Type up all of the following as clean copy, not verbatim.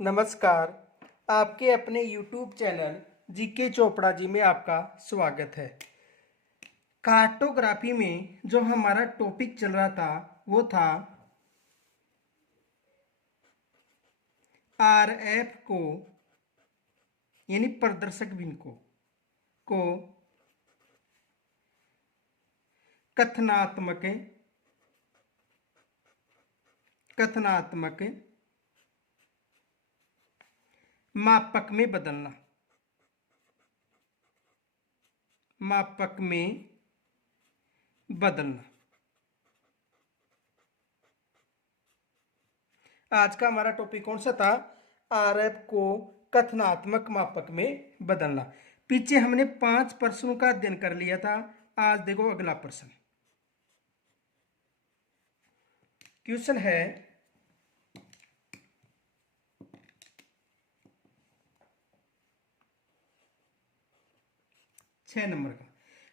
नमस्कार। आपके अपने YouTube channel GK Chopra ji में आपका स्वागत है। कार्टोग्राफी में जो हमारा टॉपिक चल रहा था वो था आरएफ को यानी प्रदर्शक भिन्न को कथनात्मक मापक में बदलना। आज का हमारा टॉपिक कौन सा था? आरएफ को कथनात्मक मापक में बदलना। पीछे हमने 5 प्रश्नों का अध्ययन कर लिया था। आज देखो अगला प्रश्न। क्वेश्चन है 6 नंबर का।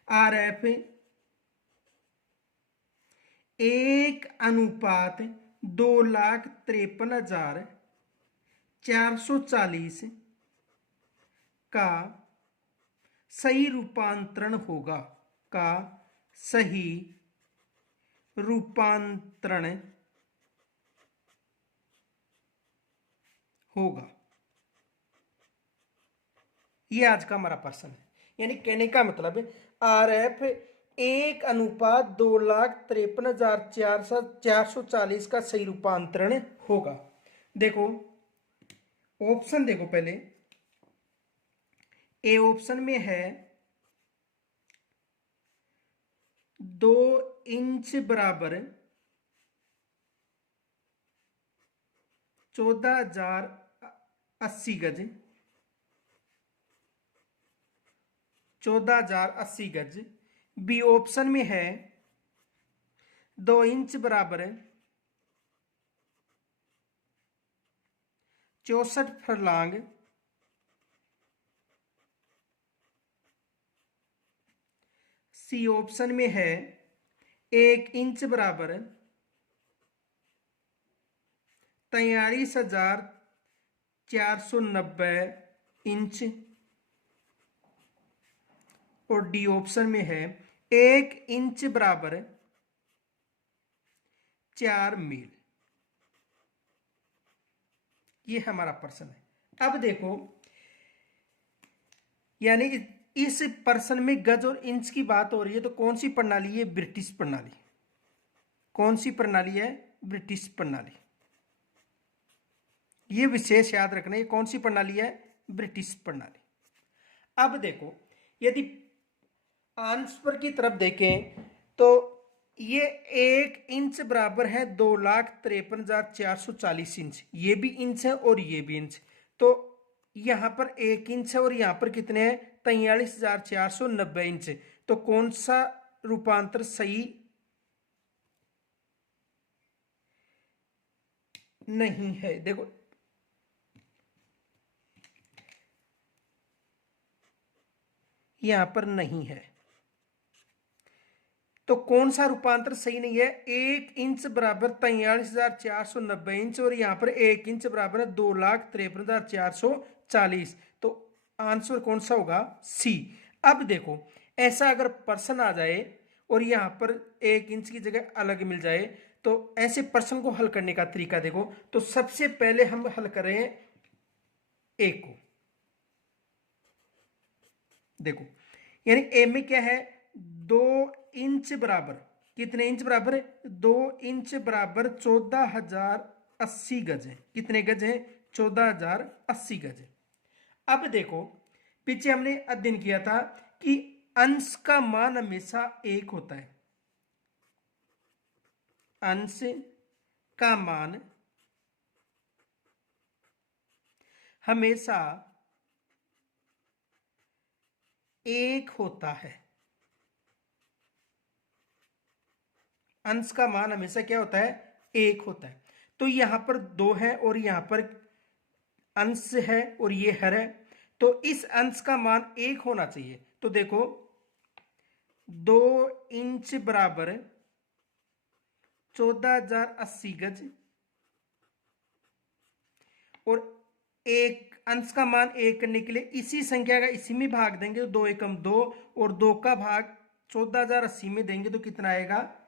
आरएफ 1:2,53,440 का सही रूपांतरण होगा। ये आज का हमारा प्रश्न है। यानी कहने का मतलब आरएफ 1:2,53,440 का सही रूपांतरण होगा। देखो ऑप्शन देखो, पहले ए ऑप्शन में है 2 इंच बराबर 14,080 गज, 14,080 गज। बी ऑप्शन में है 2 इंच बराबर 64 फरलांग, सी ऑप्शन में है 1 इंच बराबर 43,490 इंच, और डी ऑप्शन में है 1 इंच बराबर 4 मील। ये हमारा प्रश्न है। अब देखो, यानी इस प्रश्न में गज और इंच की बात हो रही है, तो कौन सी प्रणाली है? ब्रिटिश प्रणाली। कौन सी प्रणाली है? ब्रिटिश प्रणाली। ये विशेष याद रखना, ये कौन सी प्रणाली है? ब्रिटिश प्रणाली। अब देखो, यदि आंसर की तरफ देखें तो ये 1 इंच बराबर है 2,53,440 इंच। ये भी इंच है और ये भी इंच। तो यहां पर 1 इंच है और यहां पर कितने हैं? 43,490 इंच। तो कौन सा रूपांतर सही नहीं है? देखो यहां पर नहीं है, तो कौन सा रूपांतर सही नहीं है? 1 इंच बराबर 43,490 इंच और यहां पर 1 इंच बराबर है 2,53,440। तो आंसर कौन सा होगा? सी। अब देखो, ऐसा अगर प्रश्न आ जाए और यहां पर 1 इंच की जगह अलग मिल जाए, तो ऐसे प्रश्न को हल करने का तरीका देखो। तो सबसे पहले हम हल करें ए को। देखो, यानी ए में क्या है? 2 इंच बराबर, कितने इंच बराबर है? 2 इंच बराबर 14,080 गज है। कितने गज है? 14,080 गज है। अब देखो, पीछे हमने अध्ययन किया था कि अंश का मान हमेशा 1 होता है। अंश का मान हमेशा 1 होता है। अंश का मान हमेशा क्या होता है? 1 होता है। तो यहां पर 2 है और यहां पर अंश है और ये हर है, तो इस अंश का मान 1 होना चाहिए। तो देखो, 2 इंच बराबर 14,080 गज और एक अंश का मान 1 करने के लिए इसी संख्या का इसी में भाग देंगे तो 2 एकम 2, और 2 का भाग 14,080 में देंगे तो कितना आएगा,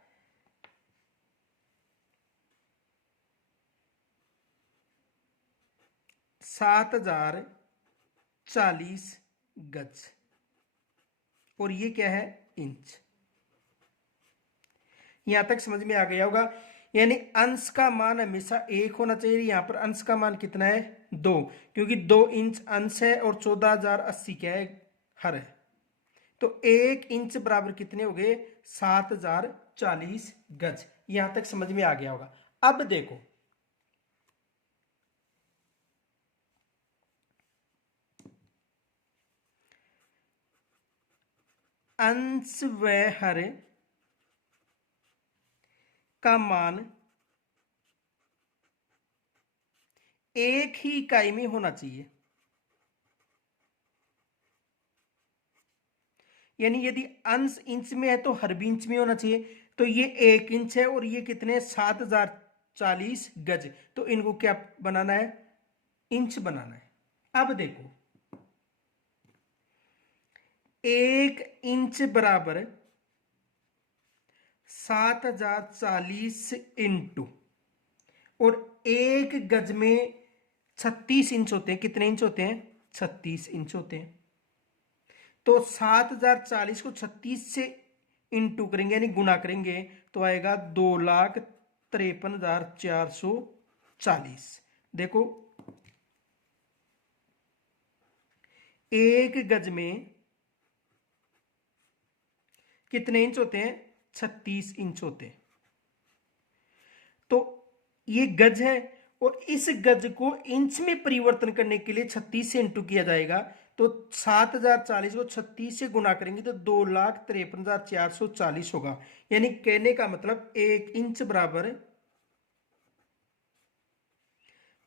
7,040 गज। और ये क्या है, इंच। यहां तक समझ में आ गया होगा। यानी अंश का मान हमेशा 1 होना चाहिए। यहां पर अंश का मान कितना है, 2, क्योंकि 2 इंच अंश है और 14,080 क्या है, हर है। तो 1 इंच बराबर कितने हो गए, 7,040 गज। यहां तक समझ में आ गया होगा। अब देखो अंश व हर का मान एक ही इकाई में होना चाहिए। यानी यदि अंश इंच में है तो हर भी इंच में होना चाहिए। तो ये 1 इंच है और ये कितने, 7,040 गज। तो इनको क्या बनाना है, इंच बनाना है। अब देखो 1 इंच बराबर 7,040 इंटू, और 1 गज में 36 इंच होते हैं। कितने इंच होते हैं, 36 इंच होते हैं। तो 7,040 को 36 से इंटू करेंगे यानी गुणा करेंगे तो आएगा 2,53,440। देखो 1 गज में कितने इंच होते हैं, 36 इंच होते हैं। तो ये गज है और इस गज को इंच में परिवर्तन करने के लिए 36 से इंटू किया जाएगा। तो 7,040 को 36 से गुणा करेंगे तो 2,53,440 होगा। यानी कहने का मतलब 1 इंच बराबर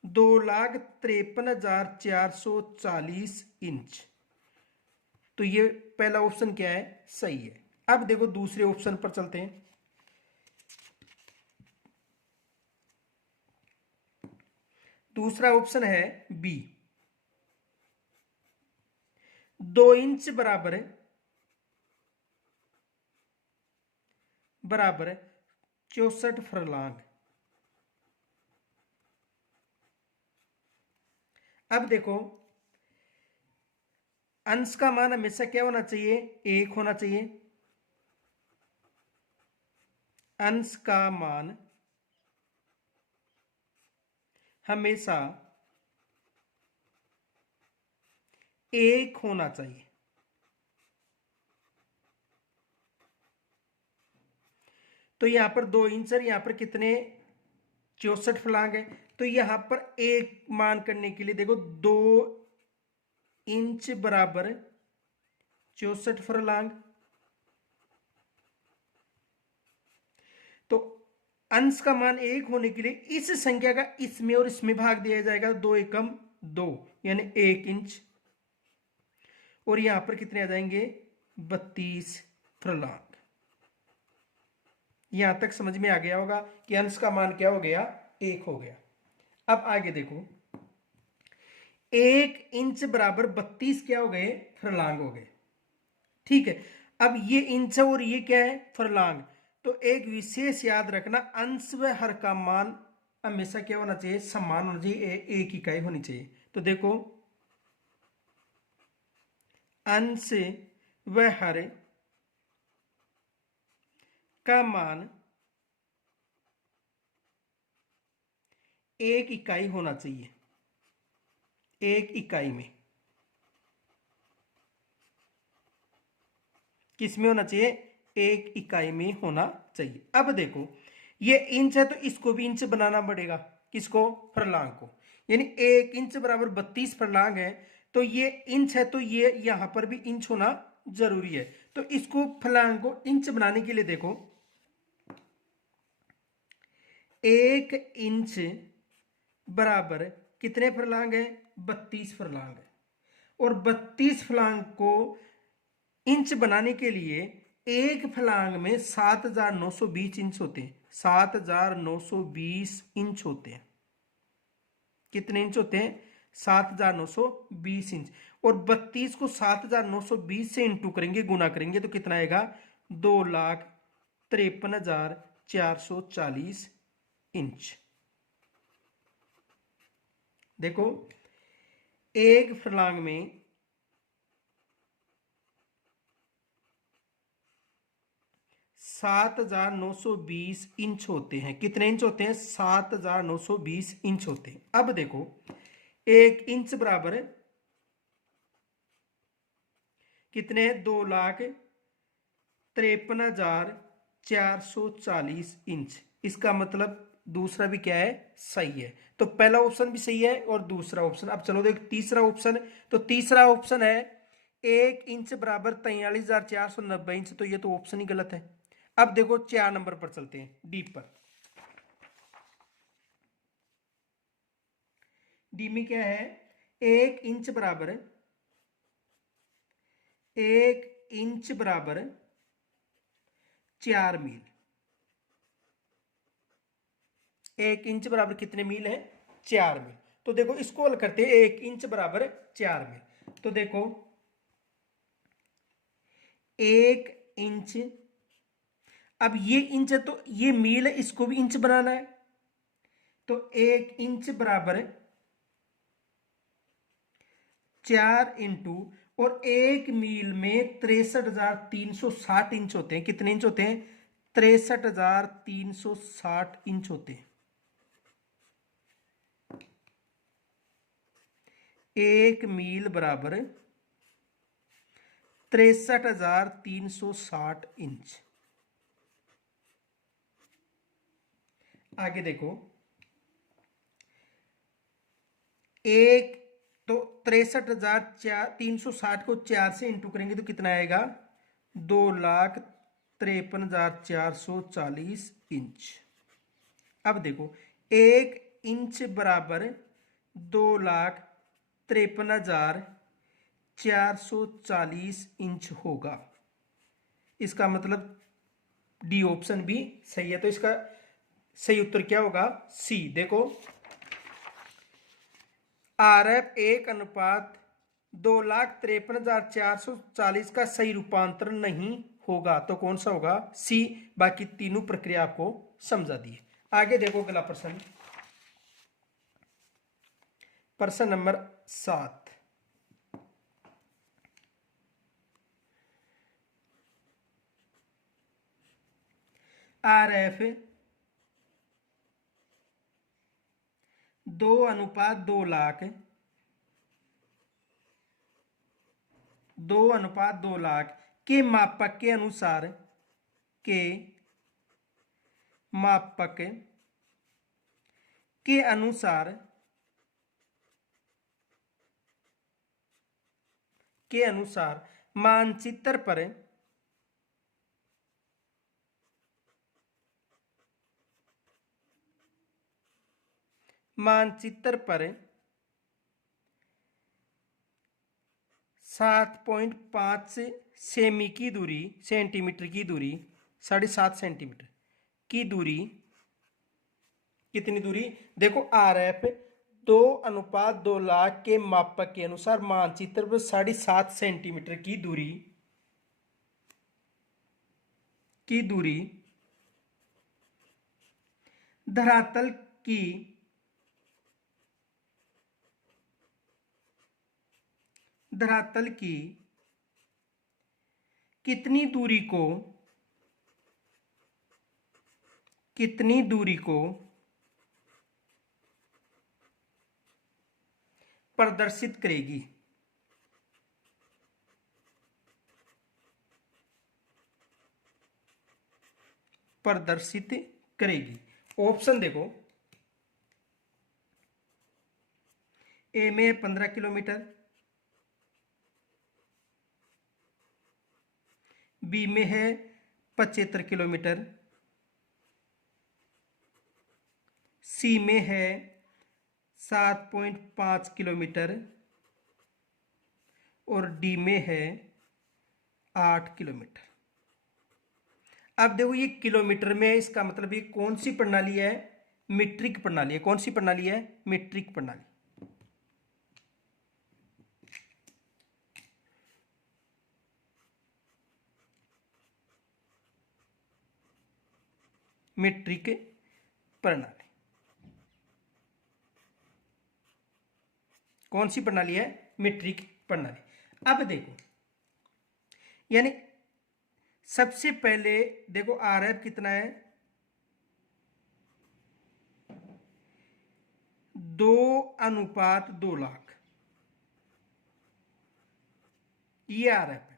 2,53,440 इंच। तो ये पहला ऑप्शन क्या है, सही है। अब देखो दूसरे ऑप्शन पर चलते हैं। दूसरा ऑप्शन है बी, 2 इंच बराबर 64 फरलांग। अब देखो अंश का मान हमेशा क्या होना चाहिए, 1 होना चाहिए। अंश का मान हमेशा 1 होना चाहिए। तो यहां पर 2 इंच और यहां पर कितने, 64 फलांग है। तो यहां पर 1 मान करने के लिए देखो 2 इंच बराबर 64 फरलांग। तो अंश का मान 1 होने के लिए इस संख्या का इसमें और इसमें भाग दिया जाएगा। 2 एकम 2 यानी 1 इंच, और यहां पर कितने आ जाएंगे, 32 फरलांग। यहां तक समझ में आ गया होगा कि अंश का मान क्या हो गया, 1 हो गया। अब आगे देखो 1 इंच बराबर 32 क्या हो गए, फरलांग हो गए। ठीक है, अब ये इंच है और ये क्या है, फरलांग। तो एक विशेष याद रखना, अंश व हर का मान हमेशा क्या होना चाहिए, समान होना चाहिए, एक इकाई होनी चाहिए। तो देखो अंश व हर का मान एक इकाई होना चाहिए। एक इकाई में किस में होना चाहिए, एक इकाई में होना चाहिए। अब देखो ये इंच है तो इसको भी इंच बनाना पड़ेगा, किसको, फरलांग को। यानी 1 इंच बराबर 32 फरलांग है। तो ये इंच है तो ये यहां पर भी इंच होना जरूरी है। तो इसको फरलांग को इंच बनाने के लिए देखो 1 इंच बराबर कितने फरलांग है, 32 फरलांग है। और 32 फरलांग को इंच बनाने के लिए एक फलांग में 7,920 इंच होते हैं। 7,920 इंच होते हैं। कितने इंच होते हैं, 7,920 इंच। और 32 को 7,920 से इंटू करेंगे, गुना करेंगे, तो कितना आएगा? 2,53,440 इंच। देखो, एक फर्लांग में 7,920 इंच होते हैं। कितने इंच होते हैं? 7,920 इंच होते हैं। अब देखो, एक इंच बराबर कितने? 2,53,440 इंच। इसका मतलब दूसरा भी क्या है? सही है। तो पहला ऑप्शन भी सही है और दूसरा ऑप्शन। अब चलो देख तीसरा ऑप्शन। तो तीसरा ऑप्शन है 1 इंच बराबर 43,490 इंच। तो ये तो ऑप्शन ही गलत है। अब देखो 4 नंबर पर चलते हैं, डी पर। डी में क्या है? 1 इंच बराबर 4 मील। 1 इंच बराबर कितने मील है? 4 मील। तो देखो इसको हल करते हैं। 1 इंच बराबर 4 मील। तो देखो 1 इंच, अब ये इंच है तो ये मील है, इसको भी इंच बनाना है। तो 1 इंच बराबर 4 इंटू, और 1 मील में 63,360 इंच होते हैं। कितने इंच होते हैं? 63,360 इंच होते हैं। 1 मील बराबर 63,360 इंच। आगे देखो, एक तो 63,360 को 4 से इंटू करेंगे तो कितना आएगा? 2,53,440 इंच। अब देखो 1 इंच बराबर 2,53,440 इंच होगा। इसका मतलब डी ऑप्शन भी सही है। तो इसका सही उत्तर क्या होगा? सी। देखो, RF 1:2,53,440 का सही रूपांतरण नहीं होगा। तो कौन सा होगा? सी। बाकी तीनों प्रक्रिया आपको समझा दी है। आगे देखो अगला प्रश्न, प्रश्न नंबर 7। RF 2:2 लाख 2:2 लाख के मापक के अनुसार के मापक के अनुसार मानचित्र पर मानचित्र पर 7.5 सेंटीमीटर की दूरी 7.5 सेंटीमीटर की दूरी, कितनी दूरी? देखो RF 2:2 लाख के मापक के अनुसार मानचित्र पर 7.5 सेंटीमीटर की दूरी धरातल की कितनी दूरी को प्रदर्शित करेगी? ऑप्शन देखो, ए में 15 किलोमीटर, बी में है 75 किलोमीटर, सी में है 7.5 किलोमीटर और डी में है 8 किलोमीटर। अब देखो ये किलोमीटर में, इसका मतलब ये कौन सी प्रणाली है? मीट्रिक प्रणाली है। कौन सी प्रणाली है? मीट्रिक प्रणाली। मीट्रिक प्रणाली। कौन सी प्रणाली है? मीट्रिक प्रणाली। अब देखो, यानी सबसे पहले देखो आरएफ कितना है, 2:2 लाख, ये आरएफ है।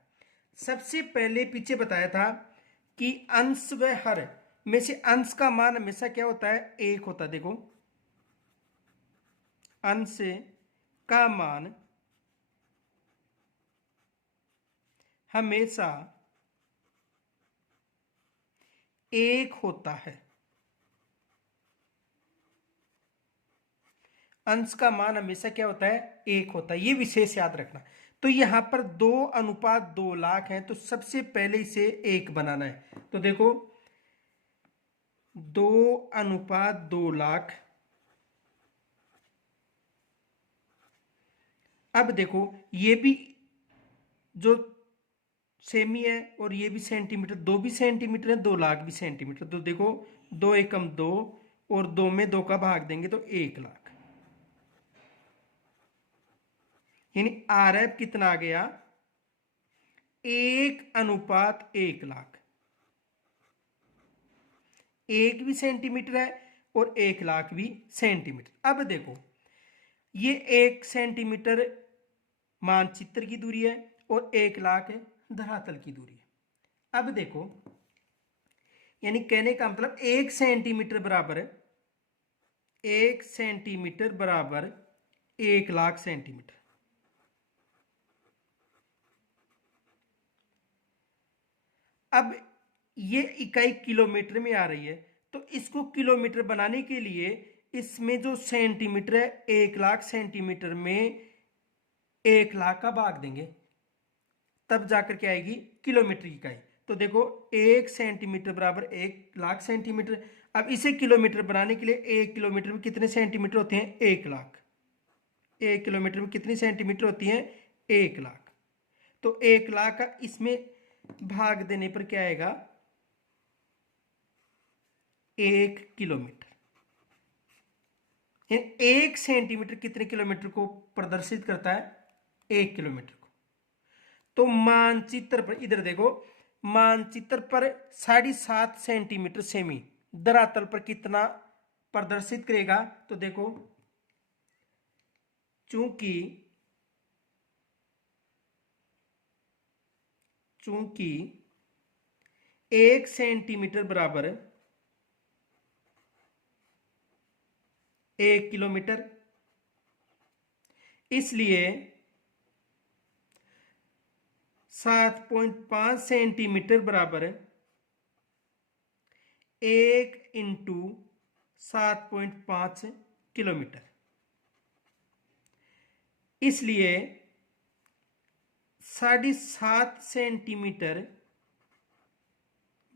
सबसे पहले पीछे बताया था कि अंश व हर में से अंश का मान हमेशा क्या होता है? 1 होता है। देखो अंश का मान हमेशा 1 होता है। अंश का मान हमेशा क्या होता है? 1 होता है। ये विशेष याद रखना। तो यहां पर 2:2 लाख है, तो सबसे पहले इसे 1 बनाना है। तो देखो 2:2 लाख। अब देखो ये भी जो सेमी है और ये भी सेंटीमीटर, 2 भी सेंटीमीटर है, 2 लाख भी सेंटीमीटर। तो देखो 2 एकम 2 और 2 में 2 का भाग देंगे तो 1 लाख। यानी आरएफ कितना आ गया? 1:1 लाख। 1 भी सेंटीमीटर है और 1 लाख भी सेंटीमीटर। अब देखो ये 1 सेंटीमीटर मानचित्र की दूरी है और 1 लाख धरातल की दूरी है। अब देखो यानी कहने का मतलब 1 सेंटीमीटर बराबर 1 लाख सेंटीमीटर। अब ये इकाई किलोमीटर में आ रही है, तो इसको किलोमीटर बनाने के लिए इसमें जो सेंटीमीटर है 1 लाख सेंटीमीटर में 1 लाख का भाग देंगे, तब जाकर के आएगी किलोमीटर की इकाई। तो देखो 1 सेंटीमीटर बराबर 1 लाख सेंटीमीटर। अब इसे किलोमीटर बनाने के लिए 1 किलोमीटर में कितने सेंटीमीटर होते हैं? 1 लाख। 1 किलोमीटर में कितनी सेंटीमीटर होती है? 1 लाख। तो 1 लाख का इसमें भाग देने पर क्या आएगा? 1 किलोमीटर। 1 सेंटीमीटर कितने किलोमीटर को प्रदर्शित करता है? 1 किलोमीटर को। तो मानचित्र पर इधर देखो, मानचित्र पर 7.5 सेंटीमीटर सेमी धरातल पर कितना प्रदर्शित करेगा? तो देखो चूंकि 1 सेंटीमीटर बराबर 1 किलोमीटर, इसलिए 7.5 सेंटीमीटर बराबर 1 इंटू 7.5 किलोमीटर। इसलिए 7.5 सेंटीमीटर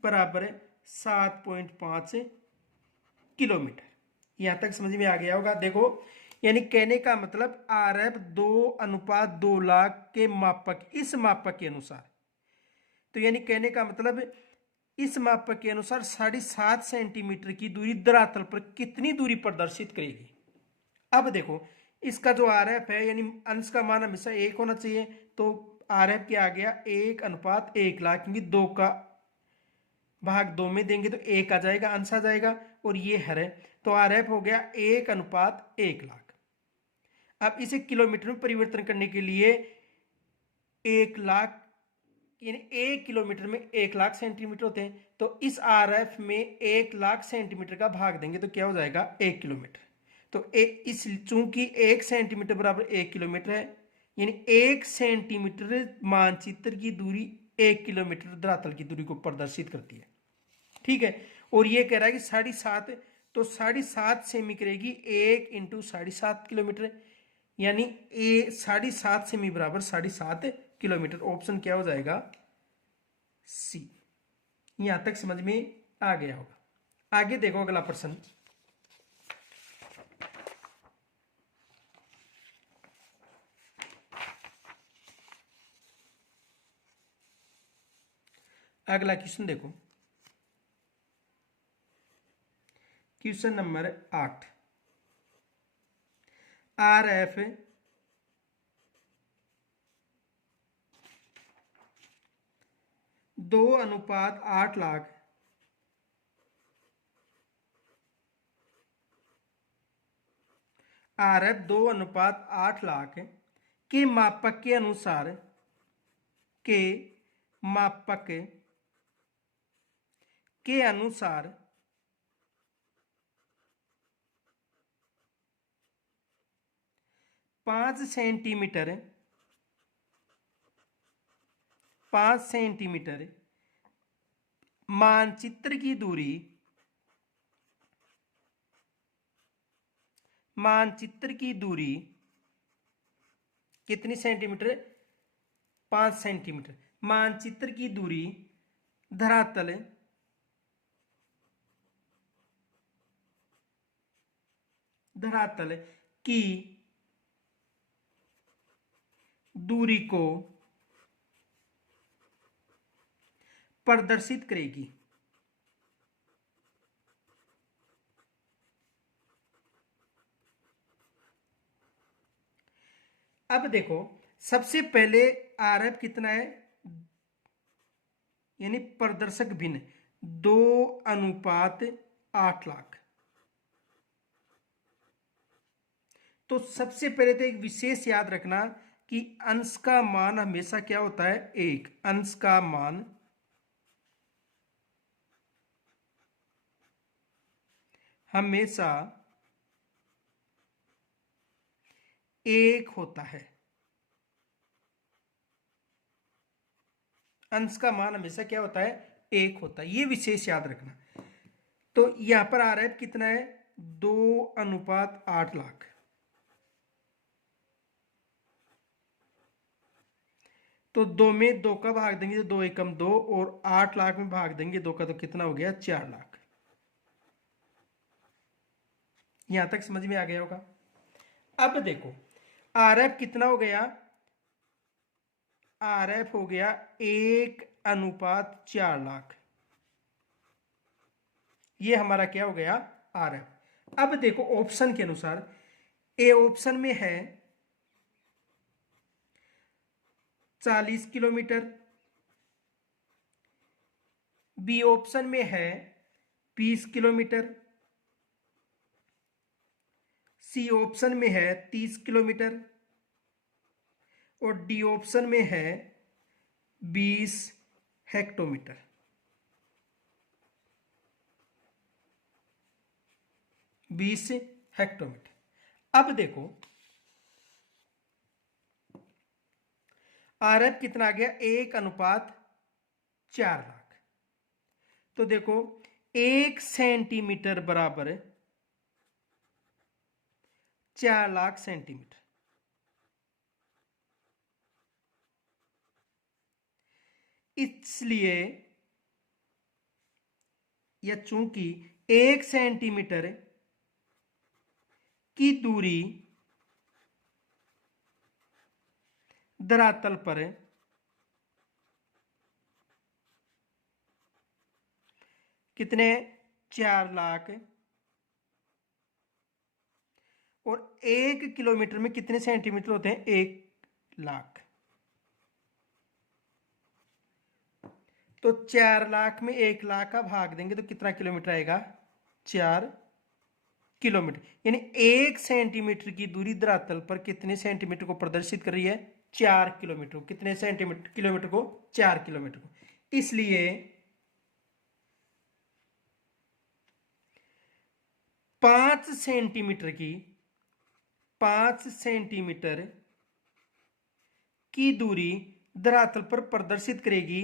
बराबर 7.5 किलोमीटर। यहां तक समझ में आ गया होगा। देखो यानी कहने का मतलब आरएफ 2:2 लाख के मापक, इस मापक के अनुसार, तो यानी कहने का मतलब इस मापक के अनुसार 7.5 सेंटीमीटर की दूरी धरातल पर कितनी दूरी प्रदर्शित करेगी। अब देखो इसका जो आरएफ है, यानी अंश का मान हमेशा 1 होना चाहिए, तो आरएफ क्या आ गया? 1:1 लाख, क्योंकि 2 का भाग 2 में देंगे तो 1 आ जाएगा, अंश आ जाएगा, और ये हर है, तो आरएफ हो गया 1:1 लाख। अब इसे किलोमीटर में परिवर्तन करने के लिए 1 लाख, यानी 1 किलोमीटर में 1 लाख सेंटीमीटर होते हैं, तो इस आरएफ में 1 लाख सेंटीमीटर का भाग देंगे तो क्या हो जाएगा? 1 किलोमीटर। तो इस चूंकि 1 सेंटीमीटर बराबर 1 किलोमीटर है, यानी 1 सेंटीमीटर मानचित्र की दूरी 1 किलोमीटर धरातल की दूरी को प्रदर्शित करती है। ठीक है, और ये कह रहा है कि 7.5, तो 7.5 सेमी करेगी 1 इंटू 7.5 किलोमीटर, यानी 7.5 सेमी बराबर 7.5 किलोमीटर। ऑप्शन क्या हो जाएगा? सी। यहां तक समझ में आ गया होगा। आगे देखो अगला प्रश्न। अगला क्वेश्चन देखो, question number 8, RF 2:8 lakh RF 2:8 lakh के मापक के अनुसार के मापक के अनुसार 5 सेंटीमीटर मानचित्र की दूरी कितनी सेंटीमीटर? 5 सेंटीमीटर। मानचित्र की दूरी धरातल की दूरी को प्रदर्शित करेगी। अब देखो, सबसे पहले RF कितना है, यानी प्रदर्शक भिन्न 2:8 लाख। तो सबसे पहले तो एक विशेष याद रखना कि अंश का मान हमेशा क्या होता है? 1। अंश का मान हमेशा 1 होता है। अंश का मान हमेशा क्या होता है? 1 होता है। ये विशेष याद रखना। तो यहां पर RF कितना है? 2:8 लाख। तो 2 में 2 का भाग देंगे तो 2 एकम 2, और 8 लाख में भाग देंगे 2 का तो कितना हो गया? 4 लाख। यहां तक समझ में आ गया होगा। अब देखो, RF कितना हो गया? RF हो गया 1:4 लाख। ये हमारा क्या हो गया? RF। अब देखो ऑप्शन के अनुसार, ए ऑप्शन में है 40 किलोमीटर, बी ऑप्शन में है 20 किलोमीटर, सी ऑप्शन में है 30 किलोमीटर, और डी ऑप्शन में है 20 हेक्टोमीटर। अब देखो RF कितना आ गया? 1:4 लाख। तो देखो 1 सेंटीमीटर बराबर 4 लाख सेंटीमीटर। इसलिए या चूंकि 1 सेंटीमीटर की दूरी धरातल पर कितने? 4 लाख, और 1 किलोमीटर में कितने सेंटीमीटर होते हैं? 1 लाख। तो 4 लाख में 1 लाख का भाग देंगे तो कितना किलोमीटर आएगा? 4 किलोमीटर। यानी 1 सेंटीमीटर की दूरी धरातल पर कितने सेंटीमीटर को प्रदर्शित कर रही है? 4 किलोमीटर। कितने सेंटीमीटर किलोमीटर को? 4 किलोमीटर को। इसलिए 5 सेंटीमीटर की दूरी धरातल पर प्रदर्शित करेगी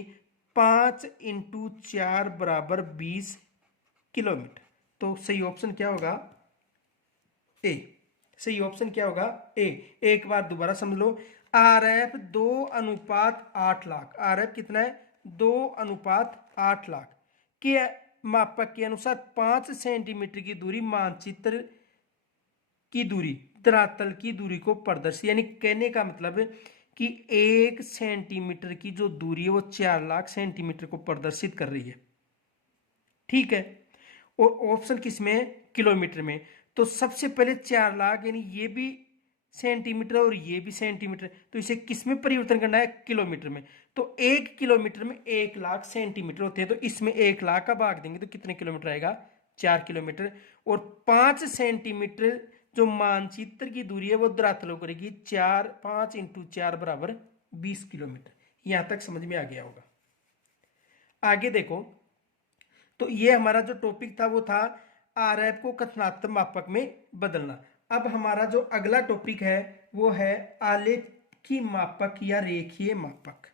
5 × 4 बराबर 20 किलोमीटर। तो सही ऑप्शन क्या होगा? ए। सही ऑप्शन क्या होगा? ए। एक बार दोबारा समझ लो, RF 2:8 लाख। RF कितना है? 2:8 लाख के मापक के अनुसार 5 सेंटीमीटर की दूरी मानचित्र की दूरी धरातल की दूरी को प्रदर्शित, यानी कहने का मतलब कि 1 सेंटीमीटर की जो दूरी है वो 4 लाख सेंटीमीटर को प्रदर्शित कर रही है। ठीक है। और ऑप्शन किसमें? किलोमीटर में। तो सबसे पहले 4 लाख यानी ये भी सेंटीमीटर और ये भी सेंटीमीटर, तो इसे किस में परिवर्तन करना है? किलोमीटर में। तो 1 किलोमीटर में 1 लाख सेंटीमीटर होते हैं, तो इसमें 1 लाख का भाग देंगे तो कितने किलोमीटर आएगा? 4 किलोमीटर। और 5 सेंटीमीटर जो मानचित्र की दूरी है वो धरातल करेगी 4, 5 इंटू 4 बराबर 20 किलोमीटर। यहां तक समझ में आ गया होगा। आगे देखो, तो ये हमारा जो टॉपिक था वो था आरएफ को कथनात्मक मापक में बदलना। अब हमारा जो अगला टॉपिक है वो है आलेखी मापक या रेखीय मापक।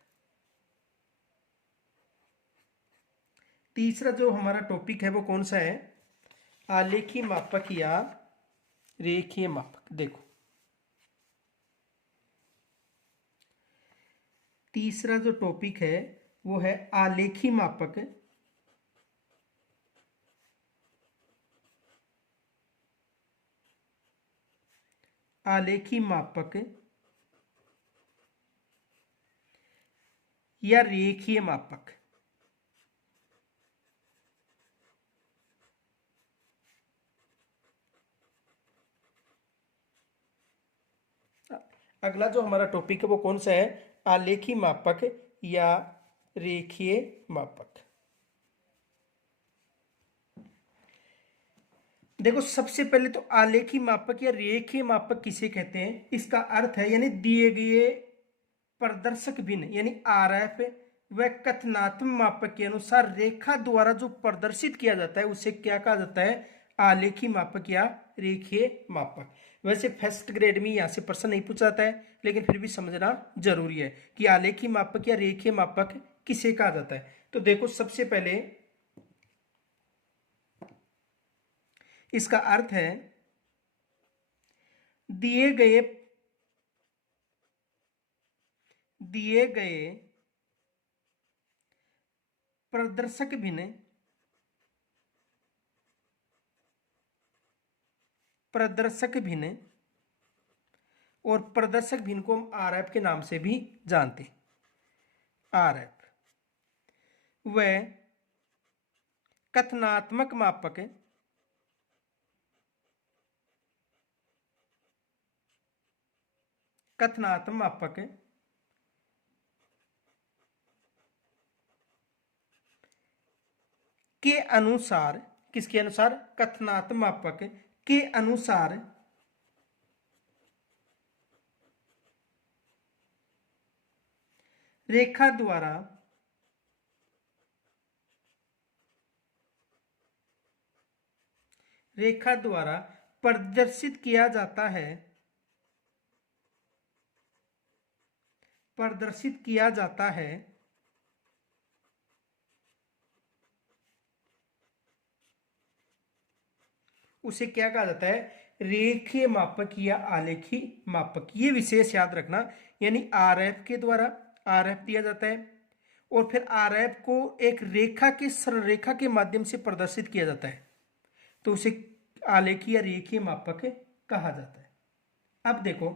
तीसरा जो हमारा टॉपिक है वो कौन सा है? आलेखी मापक या रेखीय मापक। देखो, तीसरा जो टॉपिक है वो है आलेखी मापक आलेखी मापक या रेखीय मापक। अगला जो हमारा टॉपिक है वो कौन सा है? आलेखी मापक या रेखीय मापक। देखो, सबसे पहले तो आलेखी मापक या रेखीय मापक किसे कहते हैं? इसका अर्थ है यानी दिए गए प्रदर्शक भिन्न यानी आरएफ व कथनात्मक मापक के अनुसार रेखा द्वारा जो प्रदर्शित किया जाता है उसे क्या कहा जाता है? आलेखी मापक या रेखीय मापक। वैसे फर्स्ट ग्रेड में यहां से प्रश्न नहीं पूछा जाता है, लेकिन फिर भी समझना जरूरी है कि आलेखी मापक या रेखीय मापक किसे कहा जाता है। तो देखो, सबसे पहले इसका अर्थ है दिए गए प्रदर्शक भिन्न और प्रदर्शक भिन्न को हम आरएफ के नाम से भी जानते हैं। आरएफ व कथनात्मक मापक के अनुसार, किसके अनुसार? कथनात्मक मापक के अनुसार रेखा द्वारा प्रदर्शित किया जाता है उसे क्या कहा जाता है? रेखीय मापक या आलेखी मापक। ये विशेष याद रखना, यानी आरएफ के द्वारा आरएफ दिया जाता है और फिर आरएफ को एक रेखा के सरल रेखा के माध्यम से प्रदर्शित किया जाता है, तो उसे आलेखी या रेखीय मापक कहा जाता है। अब देखो,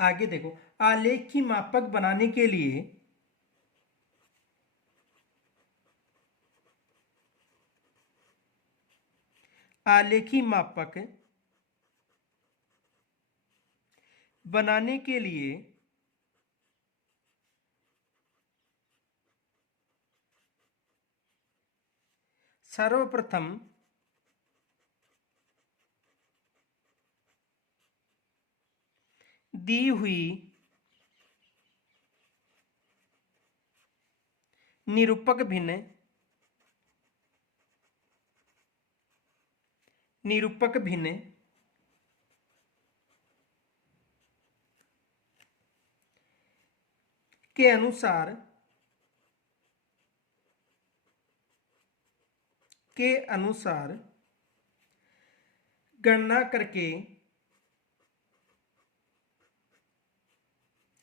आगे देखो, आलेखी मापक बनाने के लिए आलेखी मापक बनाने के लिए सर्वप्रथम दी हुई निरूपक भिन्न के अनुसार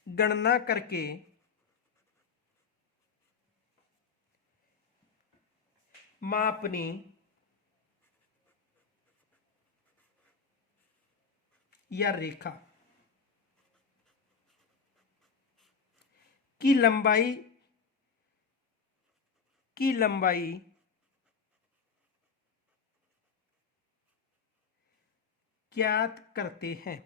गणना करके मापनी या रेखा की लंबाई ज्ञात करते हैं।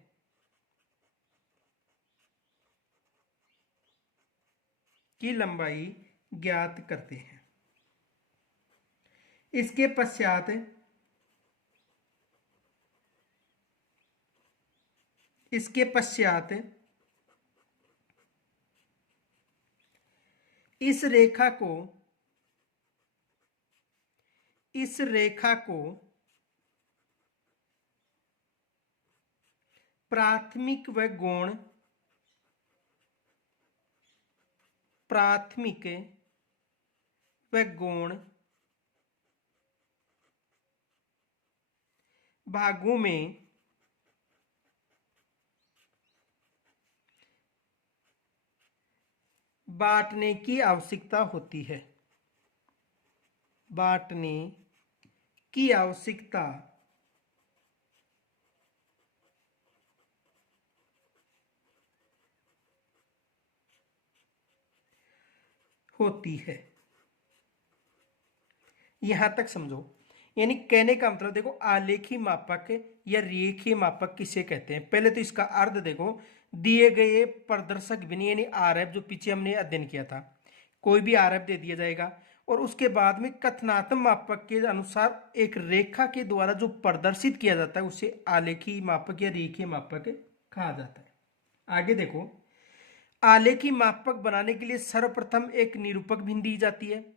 की लंबाई ज्ञात करते हैं। इसके पश्चात इस रेखा को प्राथमिक व गौण भागों में बांटने की आवश्यकता होती है। बांटने की आवश्यकता होती है। यहां तक समझो। यानी कहने का मतलब देखो, आलेखी मापक या रेखीय मापक किसे कहते हैं। पहले तो इसका अर्थ देखो, दिए गए प्रदर्शक बिंदु यानी आरएफ, जो पीछे हमने अध्ययन किया था, कोई भी आरएफ दे दिया जाएगा और उसके बाद में कथनात्मक मापक के अनुसार एक रेखा के द्वारा जो प्रदर्शित किया जाता है उसे आलेखी मापक या रेखीय मापक कहा जाता है। आगे देखो, आलेखी मापक बनाने के लिए सर्वप्रथम एक निरूपक भिन्न दी जाती है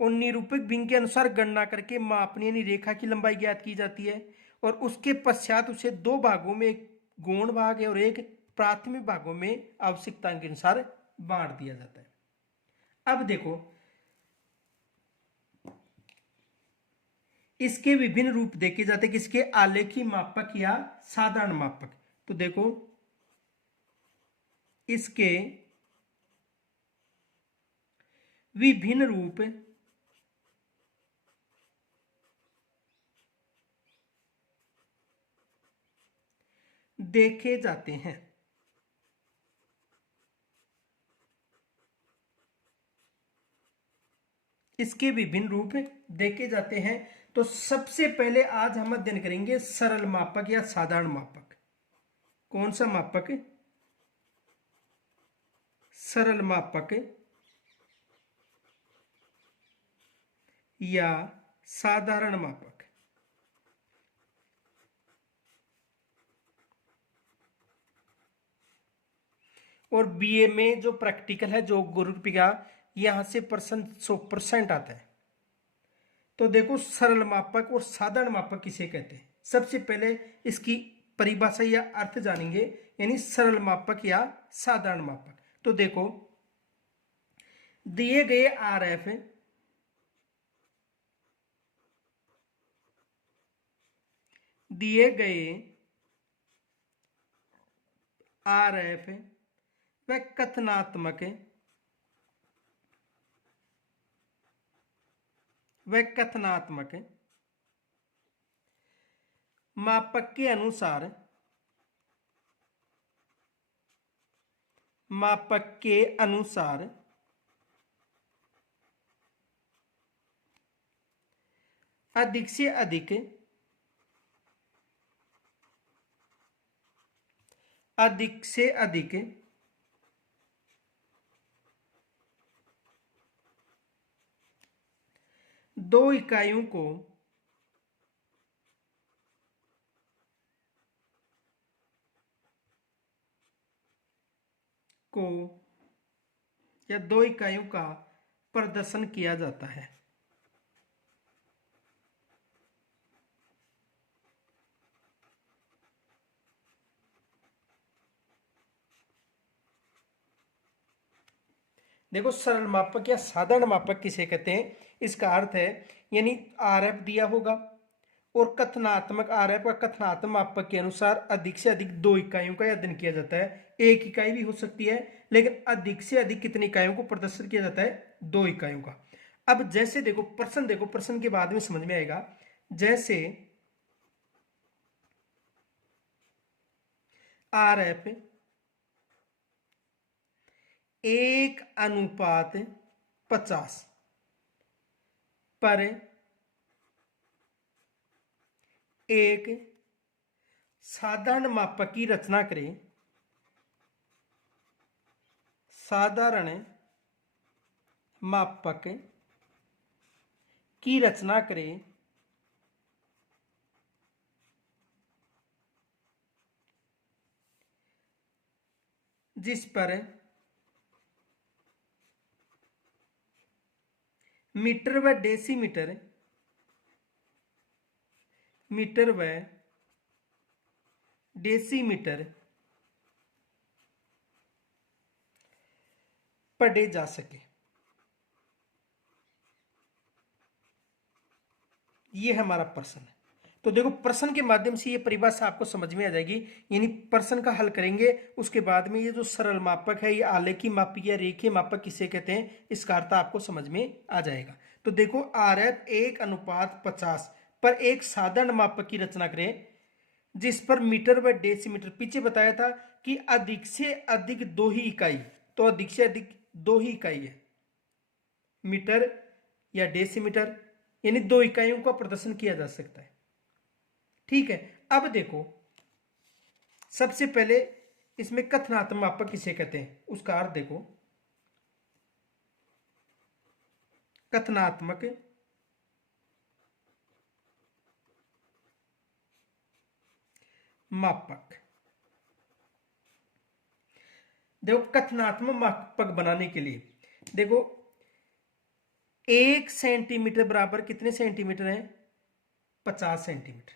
और निरूपक भिन्न के अनुसार गणना करके मापनी यानी रेखा की लंबाई ज्ञात की जाती है और उसके पश्चात उसे दो भागों में, एक गौण भाग है और एक प्राथमिक भागों में आवश्यकता के अनुसार बांट दिया जाता है। अब देखो, इसके विभिन्न रूप देखे जाते हैं, किसके, आलेखी मापक या साधारण मापक। तो देखो, इसके विभिन्न रूप देखे जाते हैं। इसके विभिन्न रूप देखे जाते हैं। तो सबसे पहले आज हम अध्ययन करेंगे सरल मापक या साधारण मापक। कौन सा मापक? सरल मापक या साधारण मापक। और बीए में जो प्रैक्टिकल है, जो ग्रुप का, यहां से 100% आता है। तो देखो, सरल मापक और साधारण मापक किसे कहते हैं। सबसे पहले इसकी परिभाषा या अर्थ जानेंगे, यानी सरल मापक या साधारण मापक। तो देखो, दिए गए आरएफ व कथनात्मक मापक के अनुसार अधिक से अधिक दो इकाइयों को या दो इकाइयों का प्रदर्शन किया जाता है। देखो, सरल मापक या साधारण मापक किसे कहते हैं। इसका अर्थ है, यानी आरएफ दिया होगा और कथनात्मक आरएफ का कथनात्मक मापक के अनुसार अधिक से अधिक दो इकाइयों का अध्ययन किया जाता है। एक इकाई भी हो सकती है, लेकिन अधिक से अधिक कितनी इकाइयों को प्रदर्शित किया जाता है, दो इकाइयों का। अब जैसे देखो, प्रश्न के बाद में समझ में आएगा। जैसे आरएफ 1:50 पर एक साधारण मापक की रचना करें, साधारण मापक की रचना करें जिस पर मीटर व डेसीमीटर, मीटर व डेसीमीटर पढ़े जा सके। ये हमारा प्रश्न है। तो देखो प्रश्न के माध्यम से ये परिभाषा आपको समझ में आ जाएगी, यानी प्रश्न का हल करेंगे, उसके बाद में ये जो सरल मापक है, ये आलेखी मापक या रेखीय मापक किसे कहते हैं, इसका अर्थ आपको समझ में आ जाएगा। तो देखो RF 1:50 पर एक साधारण मापक की रचना करें जिस पर मीटर व डेसीमीटर, पीछे बताया था कि अधिक से अधिक 2 ही इकाई, तो अधिक से अधिक 2 ही इकाई है, मीटर या डेसीमीटर, यानी 2 इकाइयों का प्रदर्शन किया जा सकता है। ठीक है, अब देखो सबसे पहले इसमें कथनात्मक मापक किसे कहते हैं, उसका अर्थ देखो। कथनात्मक मापक, देखो कथनात्मक मापक बनाने के लिए देखो 1 सेंटीमीटर बराबर कितने सेंटीमीटर है, 50 सेंटीमीटर।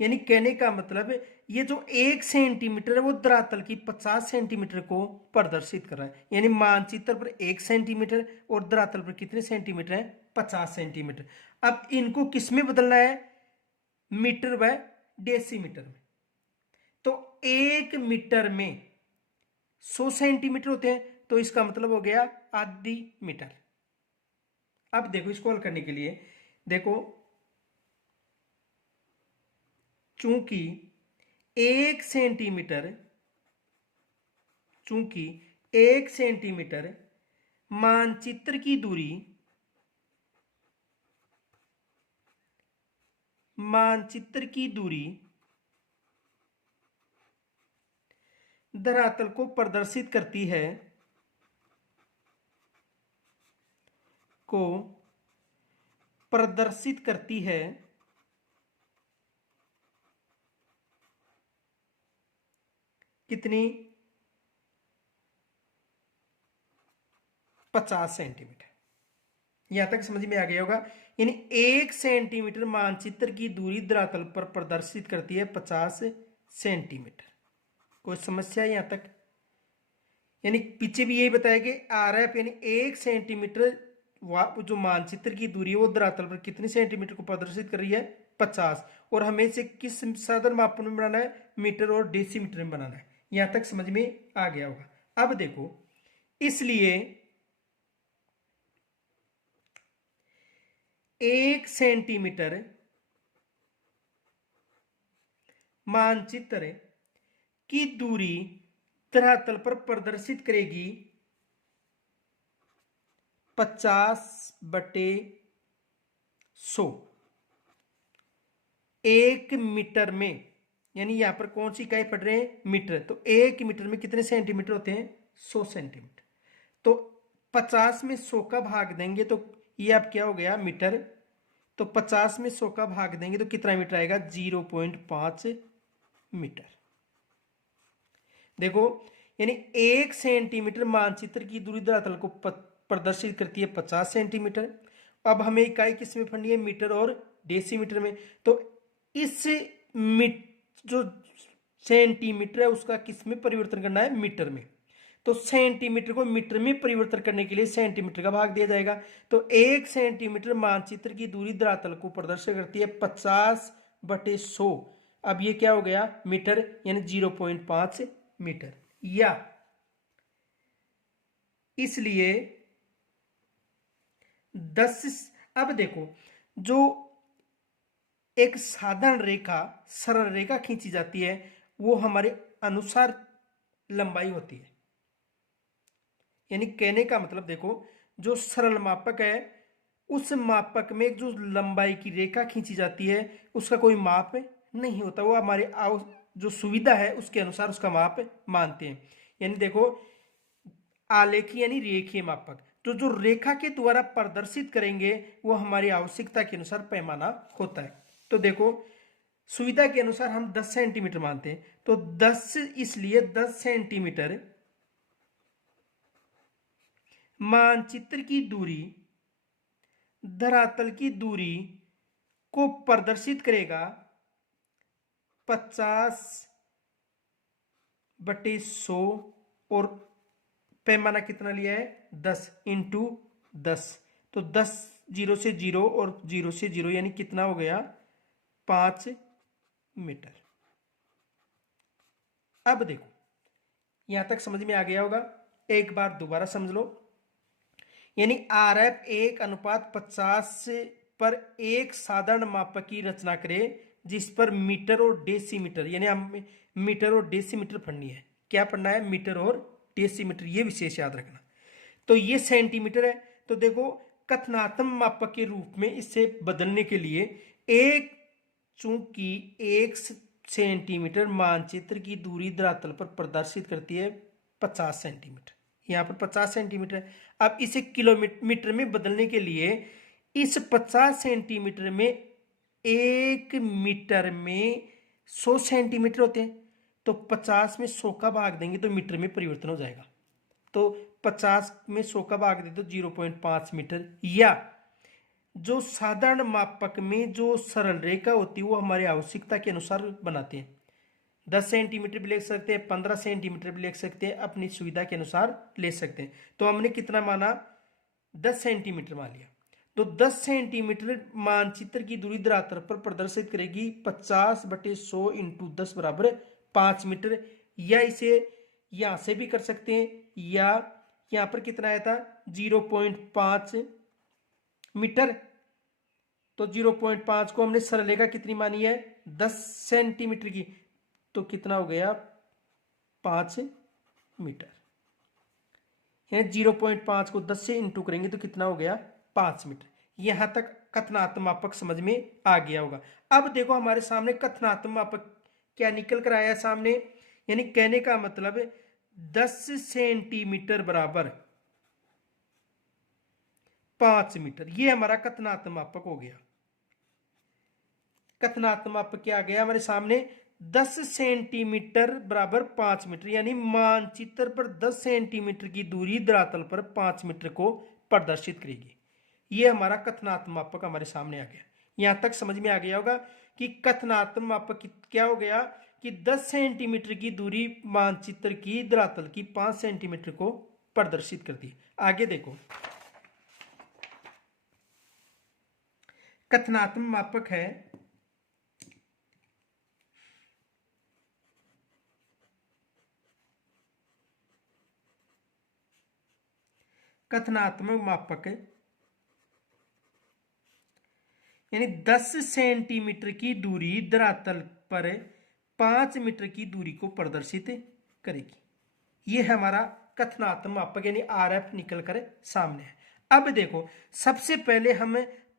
यानी कहने का मतलब ये जो 1 सेंटीमीटर है वो धरातल की 50 सेंटीमीटर को प्रदर्शित कर रहा है। यानी मानचित्र पर 1 सेंटीमीटर और धरातल पर कितने सेंटीमीटर है, 50 सेंटीमीटर। अब इनको किस में बदलना है, मीटर व डेसीमीटर में। तो 1 मीटर में 100 सेंटीमीटर होते हैं, तो इसका मतलब हो गया आधी मीटर। अब देखो इसको हल करने के लिए देखो, चूंकि 1 सेंटीमीटर, चूंकि 1 सेंटीमीटर मानचित्र की दूरी, मानचित्र की दूरी धरातल को प्रदर्शित करती है, को प्रदर्शित करती है, कितनी, 50 सेंटीमीटर। यहां तक समझ में आ गया होगा। यानी 1 सेंटीमीटर मानचित्र की दूरी धरातल पर प्रदर्शित करती है 50 सेंटीमीटर। कोई समस्या यहां तक? यानी पीछे भी यही बताया कि RF यानी 1 सेंटीमीटर जो मानचित्र की दूरी है वो धरातल पर कितने सेंटीमीटर को प्रदर्शित कर रही है, 50। और हमें इसे किस साधारण मापन में बनाना है, मीटर और डेसीमीटर में बनाना है। यहां तक समझ में आ गया होगा। अब देखो, इसलिए 1 सेंटीमीटर मानचित्र की दूरी धरातल पर प्रदर्शित करेगी 50/100। 1 मीटर में, यानी यहां पर कौन सी इकाई पढ़ रहे हैं, मीटर, तो 1 मीटर में कितने सेंटीमीटर होते हैं, 100 सेंटीमीटर। तो 50 में 100 का भाग देंगे तो ये अब क्या हो गया, मीटर। तो 50 में 100 का भाग देंगे तो कितना मीटर आएगा, 0.5 मीटर। देखो, यानी 1 सेंटीमीटर मानचित्र की दूरी धरातल को प्रदर्शित करती है 50 सेंटीमीटर। अब हमें इकाई किस में पढ़नी है, मीटर और डेसीमीटर में। तो इस जो सेंटीमीटर है उसका किस में परिवर्तन करना है, मीटर में। तो सेंटीमीटर को मीटर में परिवर्तन करने के लिए सेंटीमीटर का भाग दिया जाएगा। तो 1 सेंटीमीटर मानचित्र की दूरी धरातल को प्रदर्शित करती है 50/100। अब ये क्या हो गया, मीटर, यानी 0.5 मीटर। या इसलिए 10, अब देखो, जो एक साधारण रेखा, सरल रेखा खींची जाती है वो हमारे अनुसार लंबाई होती है। यानी कहने का मतलब देखो, जो सरल मापक है उस मापक में जो लंबाई की रेखा खींची जाती है उसका कोई माप नहीं होता, वो हमारे जो सुविधा है उसके अनुसार उसका माप मानते हैं। यानी देखो आलेखी यानी रेखीय मापक, तो जो रेखा के द्वारा प्रदर्शित करेंगे वो हमारी आवश्यकता के अनुसार पैमाना होता है। तो देखो सुविधा के अनुसार हम 10 सेंटीमीटर मानते हैं, तो 10 इसलिए 10 सेंटीमीटर मानचित्र की दूरी धरातल की दूरी को प्रदर्शित करेगा 50/100 और पैमाना कितना लिया है 10 इंटू 10, तो 10 0 से 0 और 0 से 0 यानी कितना हो गया 5 मीटर। अब देखो यहां तक समझ में आ गया होगा, एक बार दोबारा समझ लो। यानी RF 1:50 पर एक साधारण मापक की रचना करे जिस पर मीटर और डेसीमीटर, यानी हम मीटर और डेसीमीटर पढ़नी है। क्या पढ़ना है? मीटर और डेसीमीटर, ये विशेष याद रखना। तो ये सेंटीमीटर है, तो देखो कथनात्मक मापक के रूप में इसे बदलने के लिए चूंकि 1 सेंटीमीटर मानचित्र की दूरी धरातल पर प्रदर्शित करती है 50 सेंटीमीटर, यहाँ पर 50 सेंटीमीटर है। अब इसे किलोमीटर में बदलने के लिए इस 50 सेंटीमीटर में 1 मीटर में 100 सेंटीमीटर होते हैं, तो 50 में 100 का भाग देंगे तो मीटर में परिवर्तन हो जाएगा। तो 50 में 100 का भाग दे तो 0.5 मीटर। या जो साधारण मापक में जो सरल रेखा होती है वो हमारी आवश्यकता के अनुसार बनाते हैं। 10 सेंटीमीटर भी ले सकते हैं, 15 सेंटीमीटर भी ले सकते हैं, अपनी सुविधा के अनुसार ले सकते हैं। तो हमने कितना माना? 10 सेंटीमीटर मान लिया। तो 10 सेंटीमीटर मानचित्र की दूरी धरातल पर प्रदर्शित करेगी 50/100 इंटू 10 बराबर 5 मीटर। या इसे यहां से भी कर सकते हैं, या यहां पर कितना आया था 0.5 मीटर। तो 0.5 को हमने सरल रेखा कितनी मानी है 10 सेंटीमीटर की, तो कितना हो गया 5 मीटर। यानी 0.5 को 10 से इंटू करेंगे तो कितना हो गया 5 मीटर। यहां तक कथनात्मक मापक समझ में आ गया होगा। अब देखो हमारे सामने कथनात्मक मापक क्या निकल कर आया सामने, यानी कहने का मतलब 10 सेंटीमीटर बराबर 5 मीटर, ये हमारा कथनात्मक मापक हो गया। कथनात्मक मापक क्या आ गया हमारे सामने 10 सेंटीमीटर बराबर 5 मीटर, यानी मानचित्र पर 10 सेंटीमीटर की दूरी धरातल पर 5 मीटर को प्रदर्शित करेगी। यह हमारा कथनात्मक मापक हमारे सामने आ गया। यहां तक समझ में आ गया होगा कि कथनात्मक मापक क्या हो गया कि 10 सेंटीमीटर की दूरी मानचित्र की धरातल की 5 सेंटीमीटर को प्रदर्शित करती है। आगे देखो कथनात्मक मापक है कथनात्मक मापक यानी 10 सेंटीमीटर की दूरी धरातल पर 5 मीटर की दूरी को प्रदर्शित करेगी। यह हमारा कथनात्मक मापक यानी RF निकल कर सामने है। अब देखो सबसे पहले हम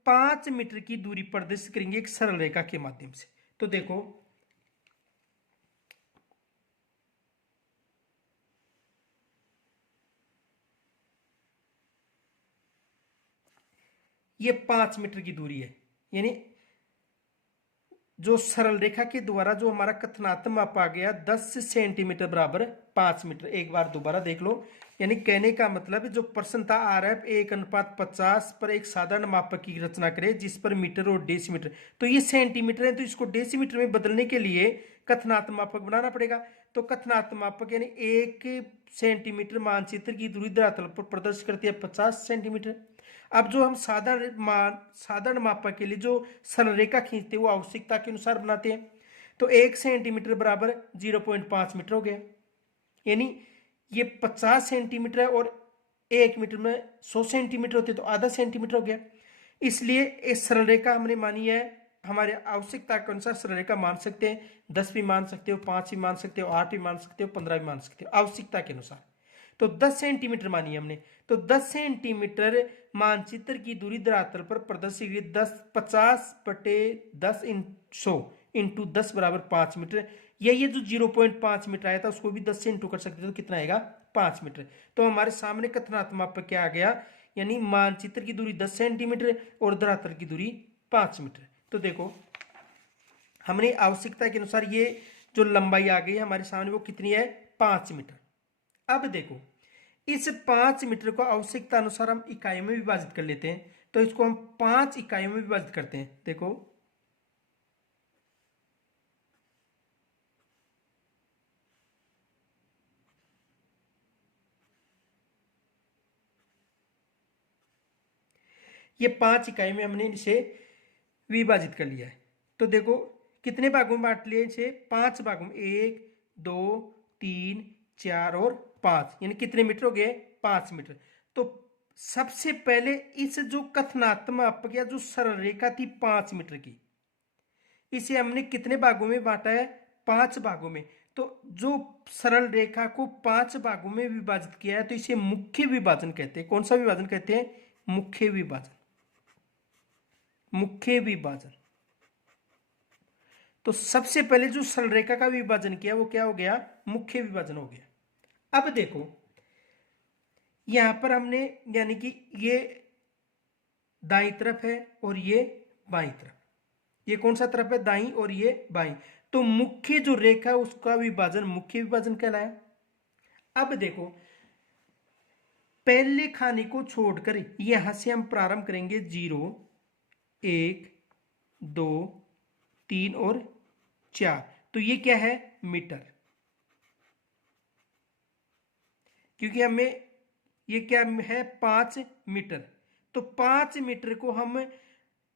5 मीटर की दूरी प्रदर्शित करेंगे एक सरल रेखा के माध्यम से। तो देखो ये 5 मीटर की दूरी है, यानी जो सरल रेखा के द्वारा जो हमारा कथनात्मक माप आ गया 10 सेंटीमीटर बराबर 5 मीटर। एक बार दोबारा देख लो, यानी कहने का मतलब जो प्रश्न था RF 1:50 पर एक साधारण मापक की रचना करे जिस पर मीटर और डेसीमीटर, तो ये सेंटीमीटर है, तो इसको डेसीमीटर में बदलने के लिए कथनात्मक मापक बनाना पड़ेगा। तो कथनात्मक मापक यानी 1 सेंटीमीटर मानचित्र की दूरी धरातल पर प्रदर्शित करती है 50 सेंटीमीटर। अब जो हम साधारण मापक के लिए जो सरल रेखा खींचते हैं वो आवश्यकता के अनुसार बनाते हैं। तो 1 सेंटीमीटर बराबर 0.5 मीटर हो गया, यानी ये 50 सेंटीमीटर है और 1 मीटर में 100 सेंटीमीटर होते तो आधा सेंटीमीटर हो गया। इसलिए इस सरल रेखा हमने मानी है, हमारे आवश्यकता के अनुसार सरल रेखा मान सकते हैं। 10 भी मान सकते हो, 5 भी मान सकते हो, 8 भी मान सकते हो, 15 भी मान सकते हो, आवश्यकता के अनुसार। तो 10 सेंटीमीटर मानी हमने, तो 10 सेंटीमीटर मानचित्र की दूरी धरातल पर प्रदर्शित 50/10 × 100 इंटू 10 बराबर 5 मीटर, या ये जो 0.5 मीटर आया था उसको भी 10 से इंटू कर सकते थे, तो कितना आएगा 5 मीटर। तो हमारे सामने कथनात्मक क्या आ गया, यानी मानचित्र की दूरी 10 सेंटीमीटर और धरातल की दूरी 5 मीटर। तो देखो हमने आवश्यकता के अनुसार ये जो लंबाई आ गई है हमारे सामने वो कितनी है, 5 मीटर। अब देखो इस 5 मीटर को आवश्यकता अनुसार हम इकाइयों में विभाजित कर लेते हैं, तो इसको हम 5 इकाइयों में विभाजित करते हैं। देखो ये 5 इकाई में हमने इसे विभाजित कर लिया है। तो देखो कितने भागों में बांट लिए इसे, 5 भागों में, 1 2 3 4 और 5, यानी कितने मीटर हो गए, 5 मीटर। तो सबसे पहले इस जो कथनात्मक या जो सरल रेखा थी 5 मीटर की, इसे हमने कितने भागों में बांटा है, 5 भागों में। तो जो सरल रेखा को 5 भागों में विभाजित किया है तो इसे मुख्य विभाजन कहते हैं। कौन सा विभाजन कहते हैं, मुख्य विभाजन, मुख्य विभाजन। तो सबसे पहले जो सरल रेखा का विभाजन किया वो क्या हो गया, मुख्य विभाजन हो गया। अब देखो यहां पर हमने, यानी कि ये दाईं तरफ है और ये बाईं तरफ, ये कौन सा तरफ है, दाईं, और ये बाईं। तो मुख्य जो रेखा है उसका विभाजन मुख्य विभाजन कहलाया। अब देखो पहले खाने को छोड़कर यहां से हम प्रारंभ करेंगे 0 1 2 3 और 4, तो ये क्या है, मीटर, क्योंकि हमें ये क्या है, 5 मीटर। तो 5 मीटर को हम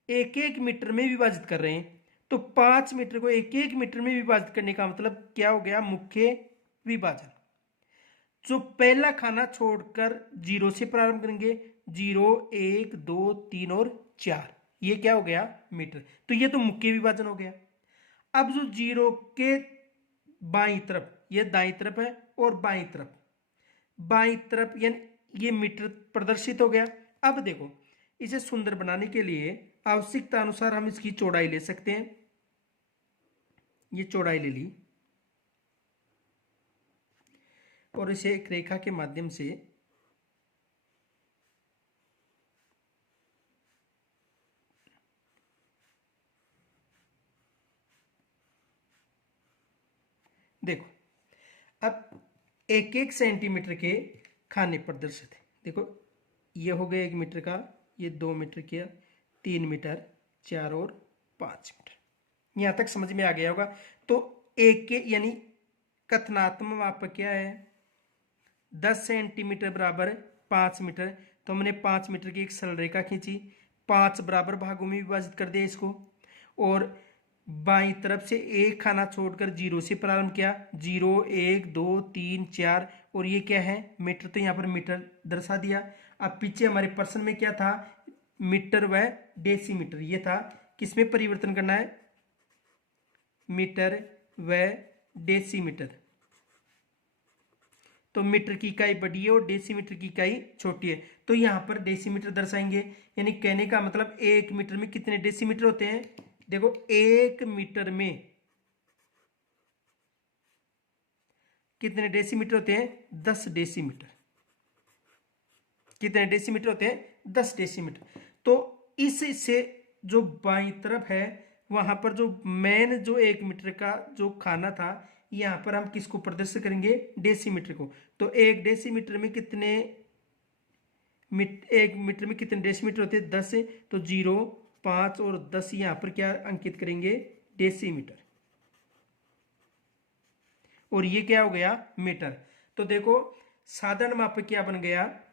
एक एक मीटर में विभाजित कर रहे हैं, तो 5 मीटर को एक एक मीटर में विभाजित करने का मतलब क्या हो गया, मुख्य विभाजन। जो पहला खाना छोड़कर 0 से प्रारंभ करेंगे, 0 1 2 3 और 4, ये क्या हो गया, मीटर। तो ये तो मुख्य विभाजन हो गया। अब जो 0 के बाईं तरफ, ये दाईं तरफ है और बाईं तरफ यानी ये मीटर प्रदर्शित हो गया। अब देखो इसे सुंदर बनाने के लिए आवश्यकता अनुसार हम इसकी चौड़ाई ले सकते हैं, ये चौड़ाई ले ली और इसे एक रेखा के माध्यम से देखो, अब एक एक सेंटीमीटर के खाने प्रदर्शित है। देखो ये हो गया 1 मीटर का, ये 2 मीटर किया, 3 मीटर, 4 और 5 मीटर। यहां तक समझ में आ गया होगा। तो एक के यानी कथनात्मक माप क्या है, 10 सेंटीमीटर बराबर 5 मीटर। तो हमने 5 मीटर की एक सरल रेखा खींची, 5 बराबर भागों में विभाजित कर दिया इसको, और बाईं तरफ से एक खाना छोड़कर 0 से प्रारंभ किया, 0 1 2 3 4, और ये क्या है, मीटर। तो यहाँ पर मीटर दर्शा दिया। अब पीछे हमारे प्रश्न में क्या था, मीटर व डेसीमीटर, ये था। किसमें परिवर्तन करना है, मीटर व डेसीमीटर। तो मीटर की इकाई बड़ी है और डेसीमीटर की इकाई छोटी है, तो यहां पर डेसीमीटर दर्शाएंगे। यानी कहने का मतलब 1 मीटर में कितने डेसीमीटर होते हैं, देखो 1 मीटर में कितने डेसीमीटर होते हैं, 10 डेसीमीटर। कितने डेसीमीटर होते हैं, 10 डेसीमीटर। तो इससे जो बाईं तरफ है वहां पर जो मेन जो 1 मीटर का जो खाना था, यहां पर हम किसको प्रदर्शित करेंगे, डेसीमीटर को। तो 1 डेसीमीटर में कितने 1 मीटर में कितने डेसीमीटर होते हैं, 10। तो 0 5 और 10 यहां पर क्या अंकित करेंगे, डेसीमीटर, और ये क्या हो गया, मीटर। तो देखो साधारण माप क्या बन गया,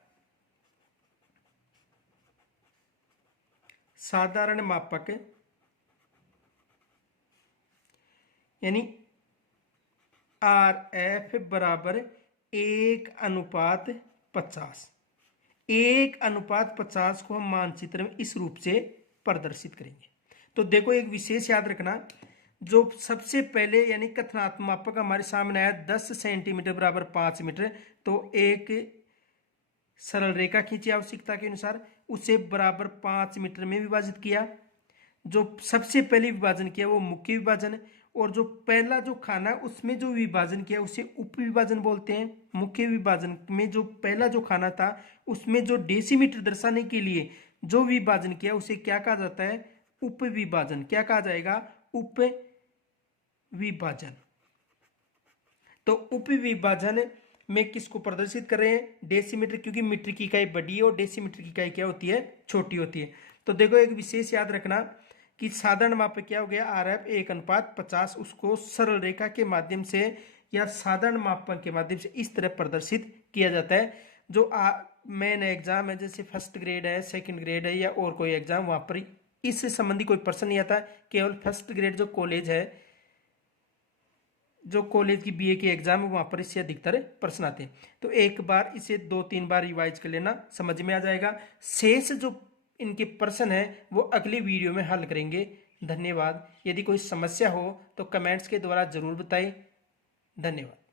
साधारण मापक यानी RF बराबर 1:50। 1:50 को हम मानचित्र में इस रूप से प्रदर्शित करेंगे। तो देखो एक विशेष याद रखना, जो सबसे पहले यानी कथनात्मक मापक हमारे सामने आया 10 सेंटीमीटर बराबर 5 मीटर, तो एक सरल रेखा खींची आवश्यकता के अनुसार, उसे बराबर 5 मीटर में विभाजित किया। जो सबसे पहले विभाजन किया वो मुख्य विभाजन है, और जो पहला जो खाना उसमें जो विभाजन किया उसे उप विभाजन बोलते हैं। मुख्य विभाजन में जो पहला जो खाना था उसमें जो डेसीमीटर दर्शाने के लिए जो विभाजन किया उसे क्या कहा जाता है? उप विभाजन। क्या कहा जाएगा? उप विभाजन। तो उप विभाजन में किसको प्रदर्शित कर रहे हैं? डेसीमीटर, क्योंकि मीटर की इकाई बड़ी है और डेसीमीटर की इकाई क्या होती है? छोटी होती है। तो देखो एक विशेष याद रखना कि साधारण माप क्या हो गया? RF 1:50, उसको सरल रेखा के माध्यम से या साधारण मापन के माध्यम से इस तरह प्रदर्शित किया जाता है। जो मेन एग्जाम है, जैसे फर्स्ट ग्रेड है, सेकंड ग्रेड है या और कोई एग्जाम, वहां पर इससे संबंधी कोई प्रश्न नहीं आता। केवल फर्स्ट ग्रेड जो कॉलेज है, जो कॉलेज की BA की एग्जाम है, वहां पर इससे अधिकतर प्रश्न आते हैं। तो एक बार इसे 2-3 बार रिवाइज कर लेना, समझ में आ जाएगा। शेष जो इनके प्रश्न है वो अगले वीडियो में हल करेंगे। धन्यवाद। यदि कोई समस्या हो तो कमेंट्स के द्वारा जरूर बताएं। धन्यवाद।